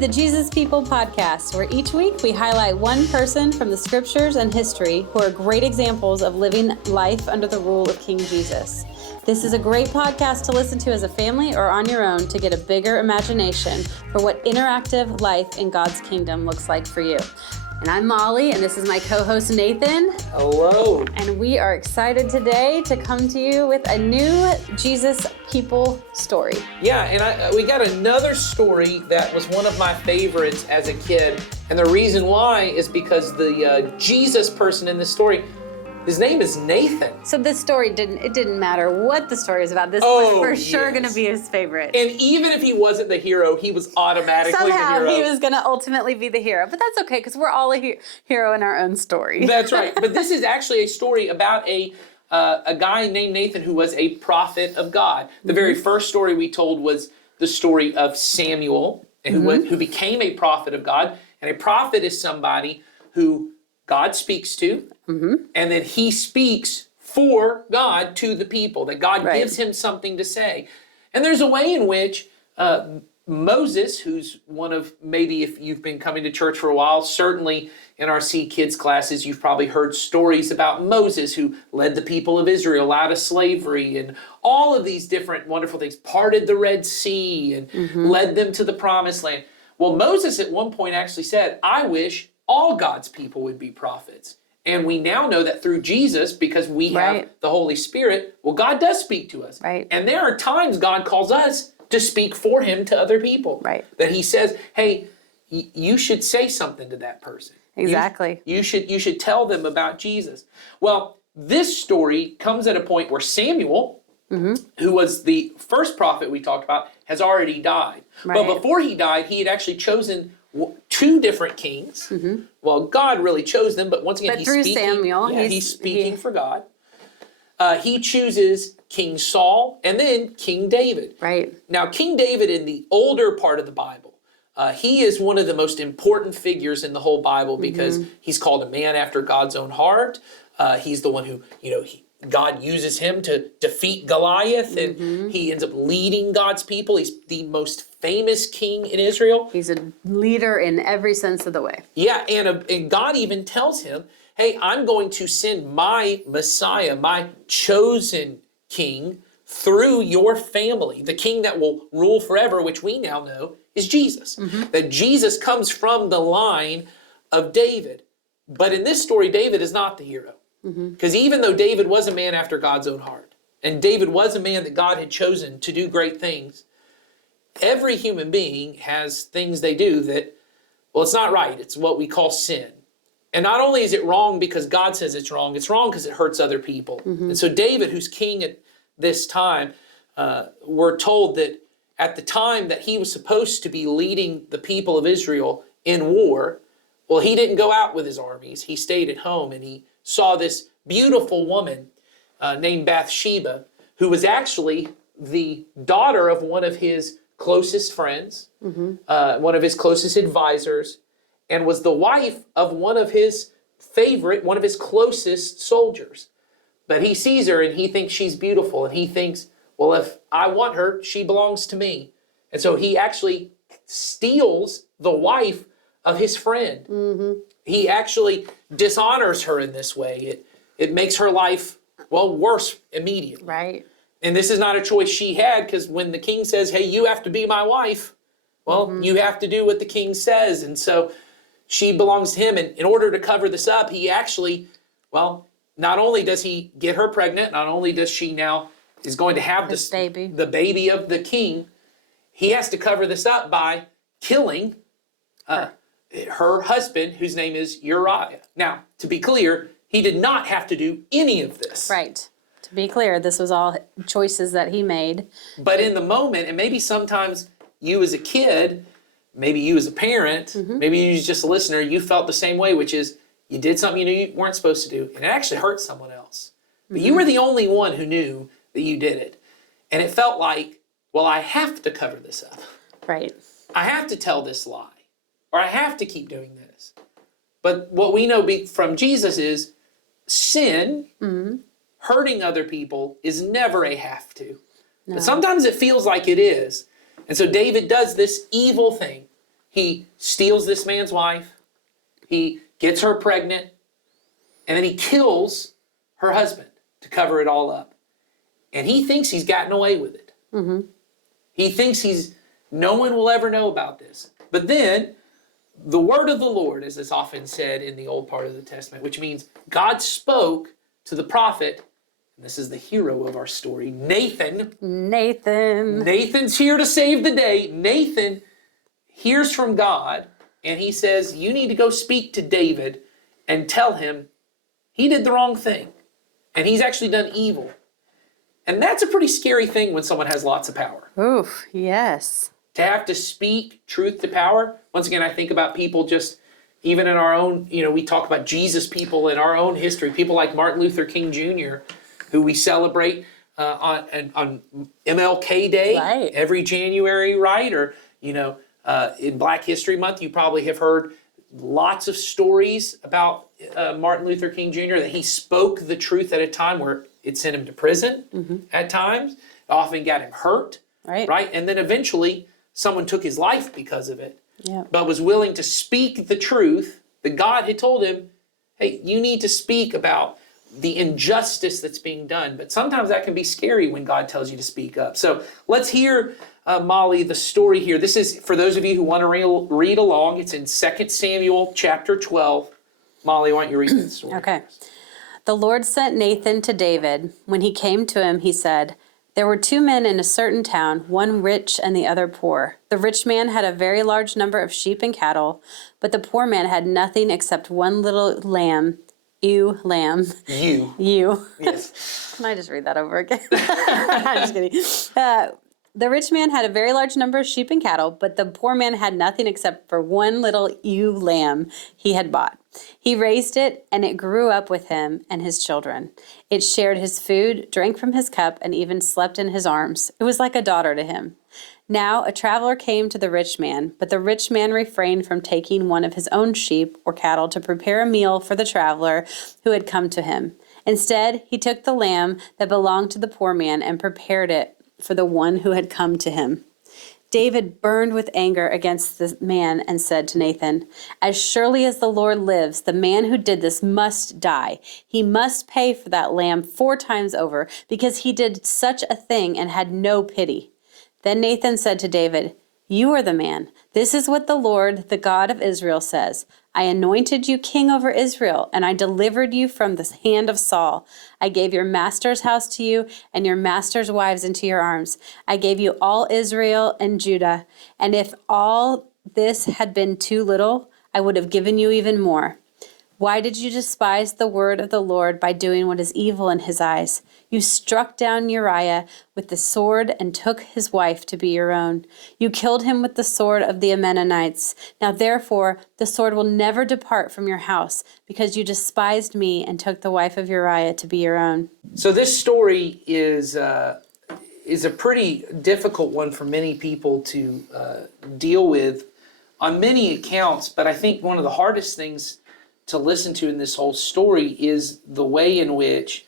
the Jesus People podcast, where each week we highlight one person from the scriptures and history who are great examples of living life under the rule of King Jesus. This is a great podcast to listen to as a family or on your own to get a bigger imagination for what interactive life in God's kingdom looks like for you. And I'm Molly, and this is my co-host Nathan. Hello. And we are excited today to come to you with a new Jesus People story. Yeah, and we got another story that was one of my favorites as a kid. And the reason why is because the Jesus person in this story, his name is Nathan. So this story didn't matter what the story is about. This was for sure going to be his favorite. And even if he wasn't the hero, he was automatically the hero. Somehow he was going to ultimately be the hero. But that's okay, because we're all a hero in our own story. That's right. But this is actually a story about a guy named Nathan who was a prophet of God. The very first story we told was the story of Samuel, who became a prophet of God. And a prophet is somebody who God speaks to, and then he speaks for God to the people, that God gives him something to say. And there's a way in which Moses, who's one of, maybe if you've been coming to church for a while, certainly in our See Kids classes, you've probably heard stories about Moses, who led the people of Israel out of slavery and all of these different wonderful things, parted the Red Sea and led them to the Promised Land. Well, Moses at one point actually said, I wish all God's people would be prophets. And we now know that through Jesus, because we have the Holy Spirit, well, God does speak to us. Right. And there are times God calls us to speak for him to other people. Right. That he says, hey, you should say something to that person. Exactly. You should tell them about Jesus. Well, this story comes at a point where Samuel, who was the first prophet we talked about, has already died. Right. But before he died, he had actually chosen two different kings. Well, God really chose them, but once again, he's through speaking. Samuel, he's speaking for God. He chooses King Saul and then King David. Right. Now, King David in the older part of the Bible, he is one of the most important figures in the whole Bible because he's called a man after God's own heart. He's the one who, God uses him to defeat Goliath, and he ends up leading God's people. He's the most famous king in Israel. He's a leader in every sense of the way. Yeah, and God even tells him, hey, I'm going to send my Messiah, my chosen king, through your family, the king that will rule forever, which we now know is Jesus. That Jesus comes from the line of David. But in this story, David is not the hero. Because even though David was a man after God's own heart, and David was a man that God had chosen to do great things, every human being has things they do that, well, it's not right. It's what we call sin. And not only is it wrong because God says it's wrong because it hurts other people. And so David, who's king at this time, we're told that at the time that he was supposed to be leading the people of Israel in war, well, he didn't go out with his armies. He stayed at home, and he saw this beautiful woman named Bathsheba, who was actually the daughter of one of his closest friends, one of his closest advisors, and was the wife of one of his closest soldiers. But he sees her and he thinks she's beautiful, and he thinks, well, if I want her, she belongs to me. And so he actually steals the wife of his friend. He actually dishonors her in this way. It makes her life, well, worse immediately. Right. And this is not a choice she had, because when the king says, hey, you have to be my wife, well, you have to do what the king says. And so she belongs to him. And in order to cover this up, he actually, well, not only does he get her pregnant, not only does she now is going to have this baby, the baby of the king, he has to cover this up by killing her husband, whose name is Uriah. Now, to be clear, he did not have to do any of this. Right. To be clear, this was all choices that he made. But in the moment, and maybe sometimes you as a kid, maybe you as a parent, maybe you as just a listener, you felt the same way, which is you did something you knew you weren't supposed to do, and it actually hurt someone else. But you were the only one who knew that you did it. And it felt like, well, I have to cover this up. Right. I have to tell this lie, or I have to keep doing this. But what we know from Jesus is sin, hurting other people, is never a have to. No. But sometimes it feels like it is. And so David does this evil thing. he steals this man's wife, he gets her pregnant, and then he kills her husband to cover it all up. And he thinks he's gotten away with it. Mm-hmm. He thinks no one will ever know about this. But then, the word of the Lord, as is often said in the old part of the Testament, which means God spoke to the prophet, and this is the hero of our story, Nathan. Nathan's here to save the day. Nathan hears from God, and he says, you need to go speak to David and tell him he did the wrong thing, and he's actually done evil. And that's a pretty scary thing when someone has lots of power. Oof, yes. To have to speak truth to power. Once again, I think about people just, even in our own, we talk about Jesus people in our own history, people like Martin Luther King Jr., who we celebrate on MLK Day every January, right? Or, in Black History Month, you probably have heard lots of stories about Martin Luther King Jr., that he spoke the truth at a time where it sent him to prison at times. It often got him hurt, right? And then eventually someone took his life because of it, but was willing to speak the truth that God had told him, hey, you need to speak about the injustice that's being done. But sometimes that can be scary when God tells you to speak up. So let's hear, Molly, the story here. This is, for those of you who want to read along, it's in 2 Samuel chapter 12. Molly, why don't you read this story? Okay. The Lord sent Nathan to David. When he came to him, he said, there were 2 men in a certain town, one rich and the other poor. The rich man had a very large number of sheep and cattle, but the poor man had nothing except one little lamb. Lamb. You. Yes. Can I just read that over again? I'm just kidding. The rich man had a very large number of sheep and cattle, but the poor man had nothing except for one little ewe lamb he had bought. He raised it, and it grew up with him and his children. It shared his food, drank from his cup, and even slept in his arms. It was like a daughter to him. Now a traveler came to the rich man, but the rich man refrained from taking one of his own sheep or cattle to prepare a meal for the traveler who had come to him. Instead, he took the lamb that belonged to the poor man and prepared it for the one who had come to him. David burned with anger against the man and said to Nathan, as surely as the Lord lives, the man who did this must die. He must pay for that lamb 4 times over, because he did such a thing and had no pity. Then Nathan said to David, you are the man. This is what the Lord, the God of Israel, says. I anointed you king over Israel, and I delivered you from the hand of Saul. I gave your master's house to you, and your master's wives into your arms. I gave you all Israel and Judah. And if all this had been too little, I would have given you even more. Why did you despise the word of the Lord by doing what is evil in his eyes? You struck down Uriah with the sword and took his wife to be your own. You killed him with the sword of the Ammonites. Now therefore, the sword will never depart from your house, because you despised me and took the wife of Uriah to be your own. So this story is a pretty difficult one for many people to deal with on many accounts, but I think one of the hardest things to listen to in this whole story is the way in which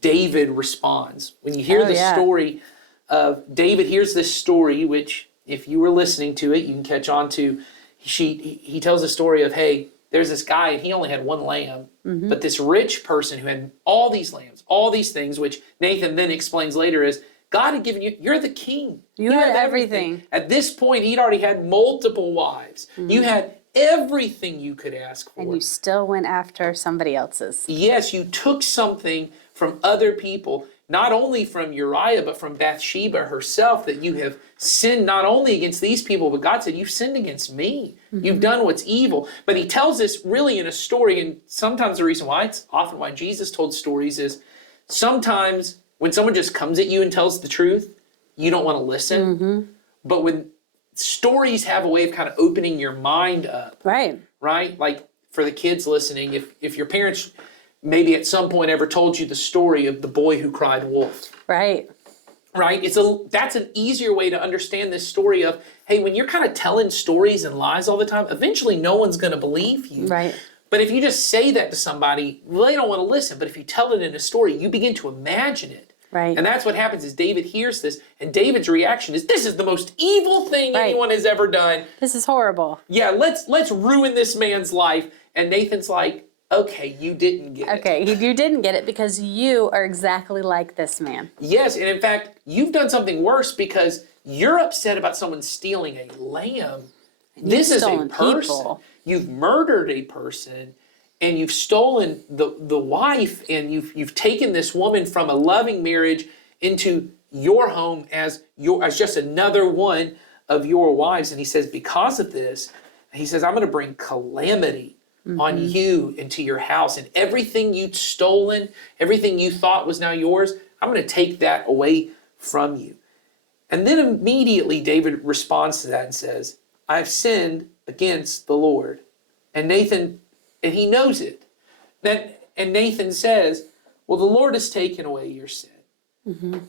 David responds. When you hear story of David, here's this story, which if you were listening to it, you can catch on to. He tells the story of, hey, there's this guy and he only had one lamb, but this rich person who had all these lambs, all these things, which Nathan then explains later is God had given you, you're the king. You had everything. At this point, he'd already had multiple wives. You had everything you could ask for. And you still went after somebody else's. Yes, you took something from other people, not only from Uriah, but from Bathsheba herself, that you have sinned not only against these people, but God said, you've sinned against me. You've done what's evil. But he tells this really in a story, and sometimes the reason why, it's often why Jesus told stories, is sometimes when someone just comes at you and tells the truth, you don't want to listen. But when stories have a way of kind of opening your mind up. Right? Like for the kids listening, if your parents maybe at some point ever told you the story of the boy who cried wolf. Right? That's an easier way to understand this story of, hey, when you're kind of telling stories and lies all the time, eventually no one's going to believe you. Right. But if you just say that to somebody, well, they don't want to listen. But if you tell it in a story, you begin to imagine it. Right. And that's what happens is David hears this, and David's reaction is, this is the most evil thing anyone has ever done. This is horrible. Yeah, let's ruin this man's life. And Nathan's like, okay, you didn't get it. Okay, you didn't get it because you are exactly like this man. Yes, and in fact, you've done something worse because you're upset about someone stealing a lamb. This is a person. People. You've murdered a person, and you've stolen the wife, and you've taken this woman from a loving marriage into your home as just another one of your wives. And he says, because of this, he says, I'm going to bring calamity on you and to your house, and everything you'd stolen, everything you thought was now yours, I'm going to take that away from you. And then immediately David responds to that and says, I've sinned against the Lord. And he knows it. And Nathan says, well, the Lord has taken away your sin. And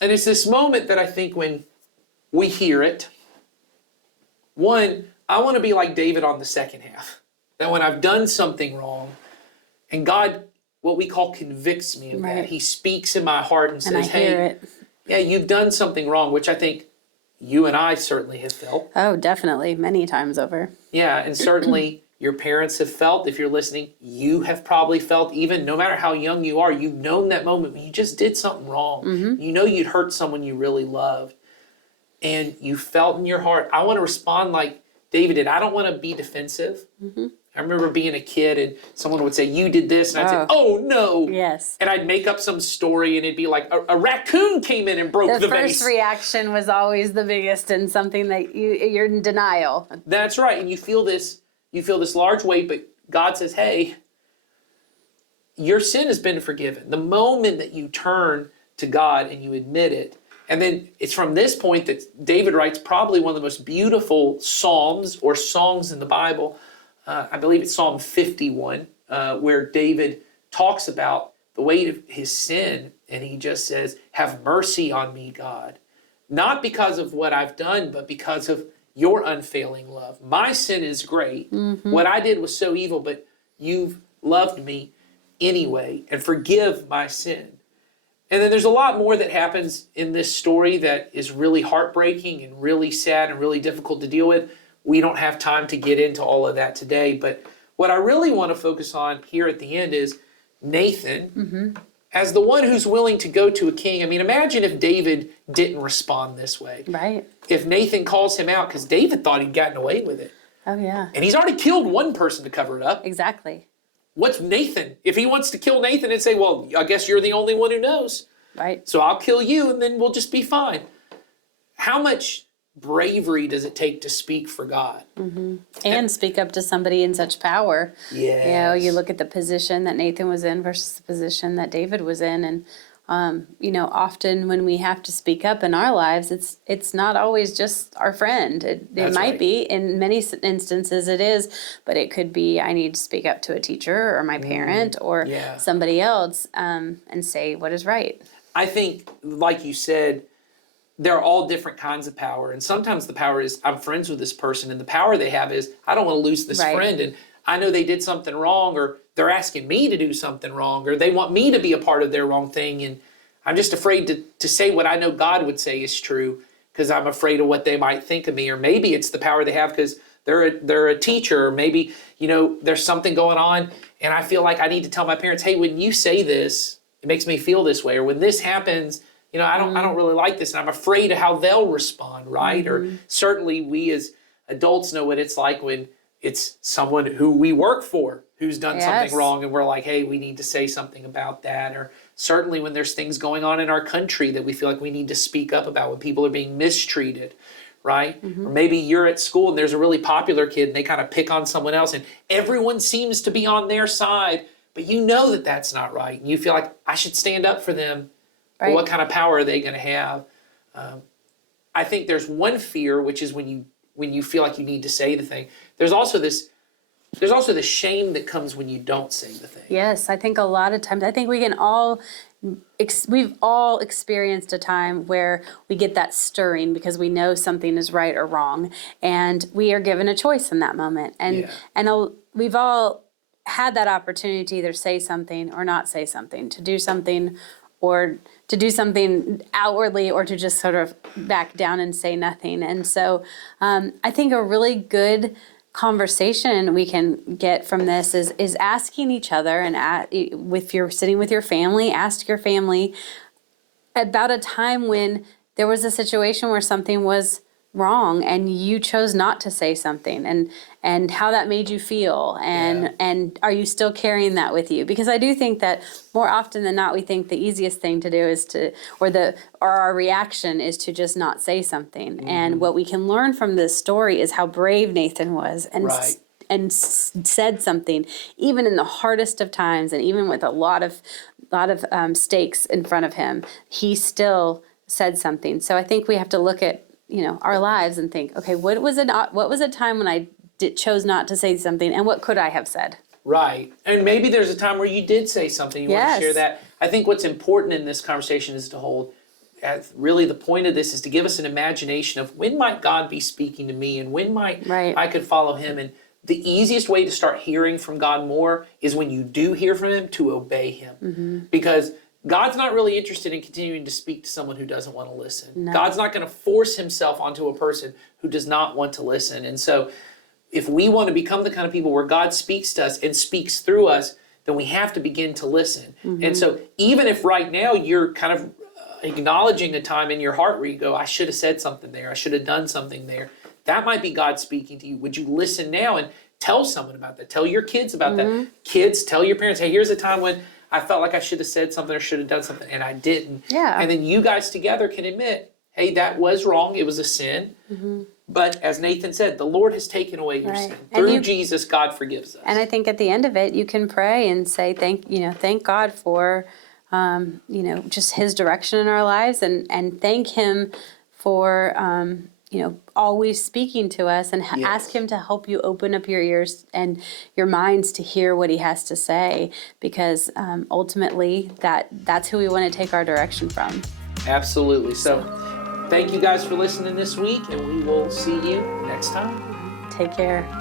it's this moment that I think when we hear it, one, I want to be like David on the second half. That when I've done something wrong, and God, what we call convicts me of that, he speaks in my heart and says, hey, yeah, you've done something wrong, which I think you and I certainly have felt. Oh, definitely. Many times over. Yeah, and certainly your parents have felt. If you're listening, you have probably felt, even no matter how young you are, you've known that moment when you just did something wrong. You know you'd hurt someone you really loved. And you felt in your heart, I want to respond like David did. I don't want to be defensive. I remember being a kid and someone would say, you did this. And I'd say, oh, no. Yes. And I'd make up some story and it'd be like, a raccoon came in and broke the vase. The first reaction was always the biggest and something that you're in denial. That's right. And you feel this large weight, but God says, hey, your sin has been forgiven. The moment that you turn to God and you admit it, and then it's from this point that David writes probably one of the most beautiful psalms or songs in the Bible. I believe it's Psalm 51, where David talks about the weight of his sin, and he just says, have mercy on me, God. Not because of what I've done, but because of your unfailing love. My sin is great. What I did was so evil, but you've loved me anyway, and forgive my sin. And then there's a lot more that happens in this story that is really heartbreaking and really sad and really difficult to deal with. We don't have time to get into all of that today, but what I really want to focus on here at the end is Nathan as the one who's willing to go to a king. I mean, imagine if David didn't respond this way. Right. If Nathan calls him out, because David thought he'd gotten away with it. Oh, yeah. And he's already killed one person to cover it up. Exactly. What's Nathan? If he wants to kill Nathan and say, well, I guess you're the only one who knows. Right. So I'll kill you and then we'll just be fine. How much bravery does it take to speak for God? And speak up to somebody in such power. Yes. You know, you look at the position that Nathan was in versus the position that David was in. And, you know, often when we have to speak up in our lives, it's not always just our friend. It might be. In many instances it is. But it could be, I need to speak up to a teacher or my parent or somebody else and say what is right. I think, like you said, there are all different kinds of power. And sometimes the power is, I'm friends with this person. And the power they have is, I don't want to lose this friend. And I know they did something wrong, or they're asking me to do something wrong, or they want me to be a part of their wrong thing. And I'm just afraid to say what I know God would say is true, because I'm afraid of what they might think of me. Or maybe it's the power they have because they're a teacher. Or maybe, you know, there's something going on. And I feel like I need to tell my parents, hey, when you say this, it makes me feel this way. Or when this happens, you know, I don't really like this, and I'm afraid of how they'll respond, right? Or certainly we as adults know what it's like when it's someone who we work for who's done something wrong, and we're like, hey, we need to say something about that. Or certainly when there's things going on in our country that we feel like we need to speak up about, when people are being mistreated, right? Or maybe you're at school and there's a really popular kid and they kind of pick on someone else and everyone seems to be on their side, but you know that that's not right. And you feel like, I should stand up for them. Right. What kind of power are they going to have? I think there's one fear, which is when you feel like you need to say the thing. There's also this shame that comes when you don't say the thing. Yes, I think a lot of times, I think we've all experienced a time where we get that stirring because we know something is right or wrong, and we are given a choice in that moment. And we've all had that opportunity to either say something or not say something, to do something or to do something outwardly, or to just sort of back down and say nothing. And so I think a really good conversation we can get from this is asking each other, and if you're sitting with your family, ask your family about a time when there was a situation where something was wrong and you chose not to say something, and how that made you feel, and are you still carrying that with you? Because I do think that more often than not, we think the easiest thing to do is or our reaction is to just not say something. And what we can learn from this story is how brave Nathan was, and said something even in the hardest of times, and even with a lot of stakes in front of him, he still said something. So I think we have to look at our lives and think, okay, what was a time when I chose not to say something, and what could I have said? Right. And maybe there's a time where you did say something. You want to share that. I think what's important in this conversation is to hold, really the point of this is to give us an imagination of when might God be speaking to me, and when might I could follow him. And the easiest way to start hearing from God more is when you do hear from him, to obey him. Because God's not really interested in continuing to speak to someone who doesn't want to listen. No. God's not going to force himself onto a person who does not want to listen. And so if we want to become the kind of people where God speaks to us and speaks through us, then we have to begin to listen. And so even if right now you're kind of acknowledging a time in your heart where you go, I should have said something there, I should have done something there, that might be God speaking to you. Would you listen now and tell someone about that? Tell your kids about that. Kids, tell your parents, hey, here's a time when I felt like I should have said something or should have done something, and I didn't. And then you guys together can admit, hey, that was wrong. It was a sin. But as Nathan said, the Lord has taken away your sin. Through Jesus, God forgives us. And I think at the end of it, you can pray and say, thank God for, just his direction in our lives, and thank him for, always speaking to us, and ask him to help you open up your ears and your minds to hear what he has to say, because ultimately that's who we want to take our direction from. Absolutely. So thank you guys for listening this week, and we will see you next time. Take care.